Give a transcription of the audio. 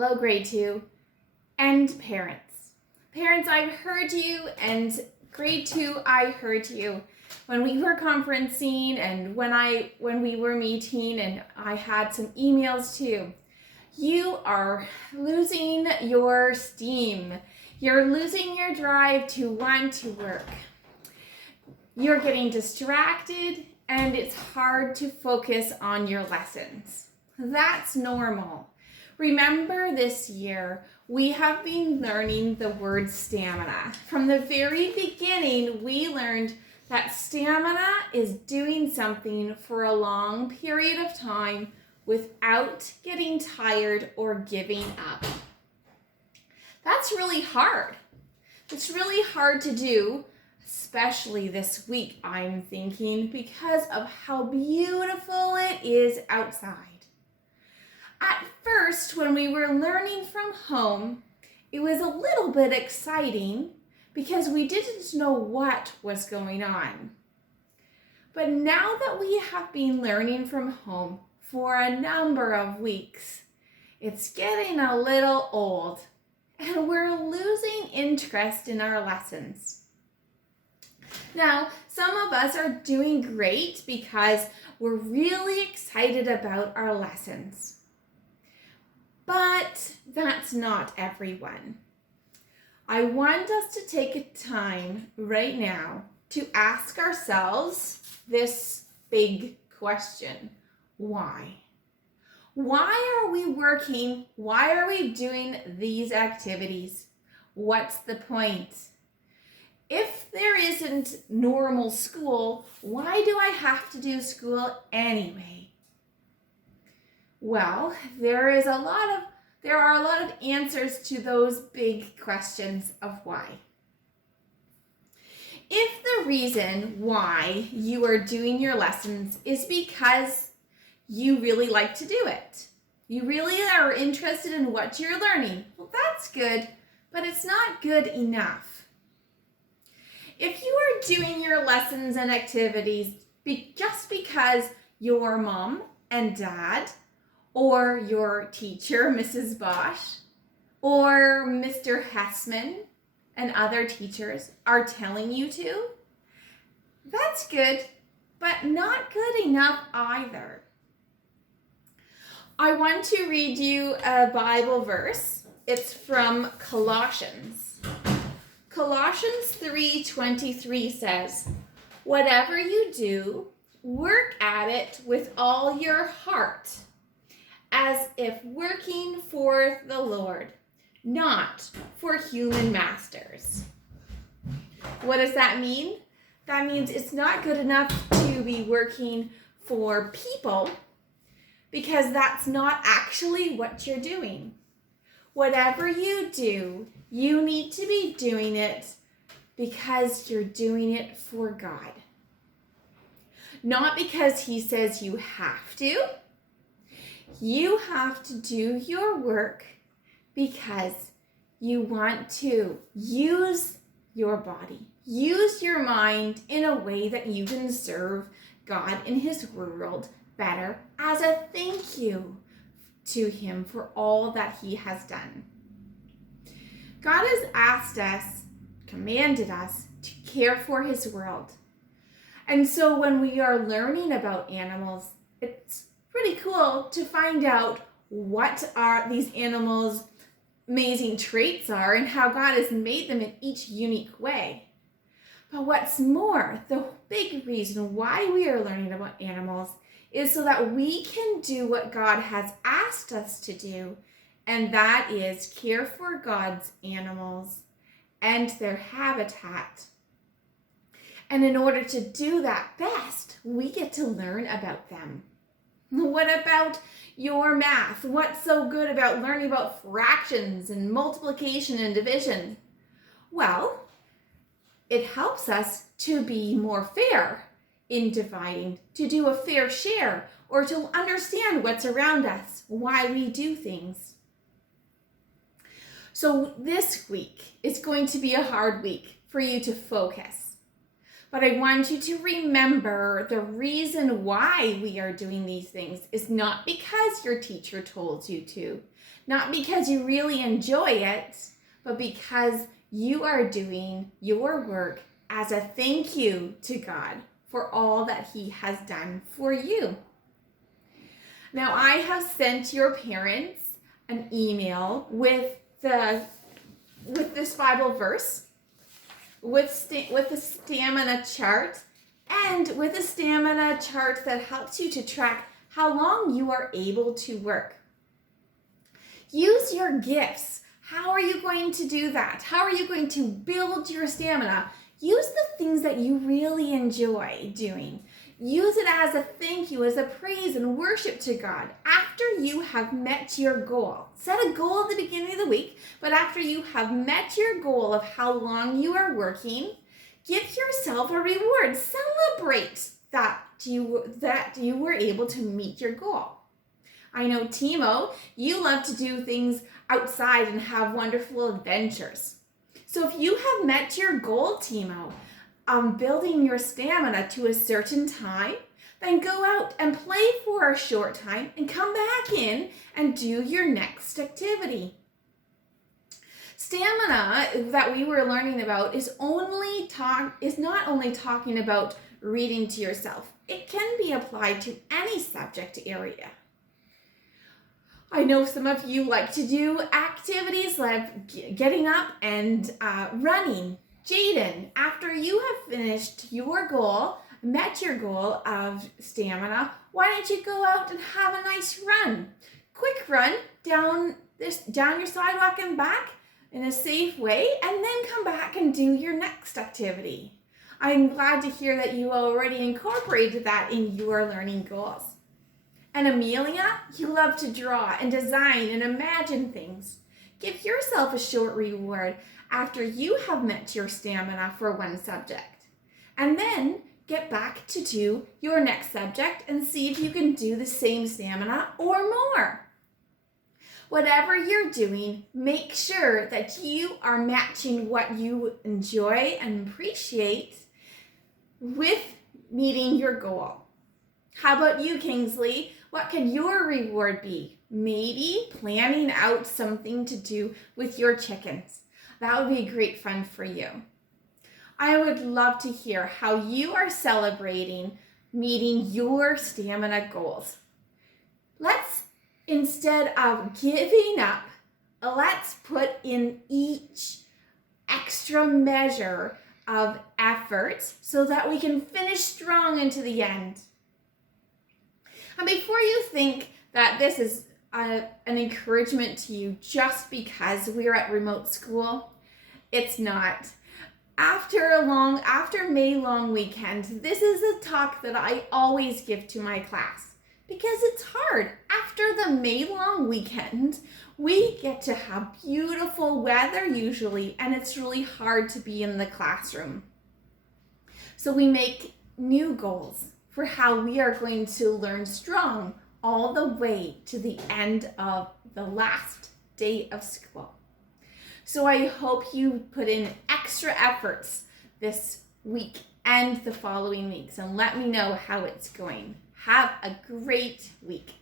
Hello, grade 2, and parents. Parents, I've heard you, and grade 2, I heard you. When we were conferencing and when we were meeting, and I had some emails too. You are losing your steam. You're losing your drive to want to work. You're getting distracted, and it's hard to focus on your lessons. That's normal. Remember, this year, we have been learning the word stamina. From the very beginning, we learned that stamina is doing something for a long period of time without getting tired or giving up. That's really hard. It's really hard to do, especially this week, I'm thinking, because of how beautiful it is outside. At first, when we were learning from home, it was a little bit exciting because we didn't know what was going on. But now that we have been learning from home for a number of weeks, it's getting a little old and we're losing interest in our lessons. Now, some of us are doing great because we're really excited about our lessons. But that's not everyone. I want us to take a time right now to ask ourselves this big question. Why? Why are we working? Why are we doing these activities? What's the point? If there isn't normal school, why do I have to do school anyway? Well, there are a lot of answers to those big questions of why. If the reason why you are doing your lessons is because you really like to do it, you really are interested in what you're learning, well, that's good, but it's not good enough. If you are doing your lessons and activities just because your mom and dad or your teacher, Mrs. Bosch, or Mr. Hessman and other teachers are telling you to, that's good, but not good enough either. I want to read you a Bible verse. It's from Colossians. Colossians 3:23 says, "Whatever you do, work at it with all your heart, as if working for the Lord, not for human masters." What does that mean? That means it's not good enough to be working for people because that's not actually what you're doing. Whatever you do, you need to be doing it because you're doing it for God. Not because He says you have to. You have to do your work because you want to use your body, use your mind in a way that you can serve God in His world better as a thank you to Him for all that He has done. God has asked us, commanded us to care for His world. And so when we are learning about animals, it's pretty cool to find out what are these animals' amazing traits are and how God has made them in each unique way. But what's more, the big reason why we are learning about animals is so that we can do what God has asked us to do, and that is care for God's animals and their habitat. And in order to do that best, we get to learn about them. What about your math? What's so good about learning about fractions and multiplication and division? Well, it helps us to be more fair in dividing, to do a fair share, or to understand what's around us, why we do things. So this week is going to be a hard week for you to focus. But I want you to remember the reason why we are doing these things is not because your teacher told you to, not because you really enjoy it, but because you are doing your work as a thank you to God for all that He has done for you. Now, I have sent your parents an email with this Bible verse, with the stamina chart, and with a stamina chart that helps you to track how long you are able to work. Use your gifts. How are you going to do that? How are you going to build your stamina? Use the things that you really enjoy doing. Use it as a thank you, as a praise and worship to God after you have met your goal. Set a goal at the beginning of the week, but after you have met your goal of how long you are working, give yourself a reward. Celebrate that you were able to meet your goal. I know, Timo, you love to do things outside and have wonderful adventures. So if you have met your goal, Timo, building your stamina to a certain time, then go out and play for a short time and come back in and do your next activity. Stamina that we were learning about is not only talking about reading to yourself. It can be applied to any subject area. I know some of you like to do activities like getting up and running. Jaden, after you have finished your goal, met your goal of stamina, why don't you go out and have a nice run? Quick run down your sidewalk and back in a safe way, and then come back and do your next activity. I'm glad to hear that you already incorporated that in your learning goals. And Amelia, you love to draw and design and imagine things. Give yourself a short reward after you have met your stamina for one subject. And then get back to do your next subject and see if you can do the same stamina or more. Whatever you're doing, make sure that you are matching what you enjoy and appreciate with meeting your goal. How about you, Kingsley? What could your reward be? Maybe planning out something to do with your chickens. That would be great fun for you. I would love to hear how you are celebrating meeting your stamina goals. Let's, instead of giving up, let's put in each extra measure of effort so that we can finish strong into the end. And before you think that this is an encouragement to you just because we're at remote school, it's not. After May long weekend, this is a talk that I always give to my class because it's hard. After the May long weekend, we get to have beautiful weather usually, and it's really hard to be in the classroom. So we make new goals for how we are going to learn strong all the way to the end of the last day of school. So I hope you put in extra efforts this week and the following weeks, and let me know how it's going. Have a great week.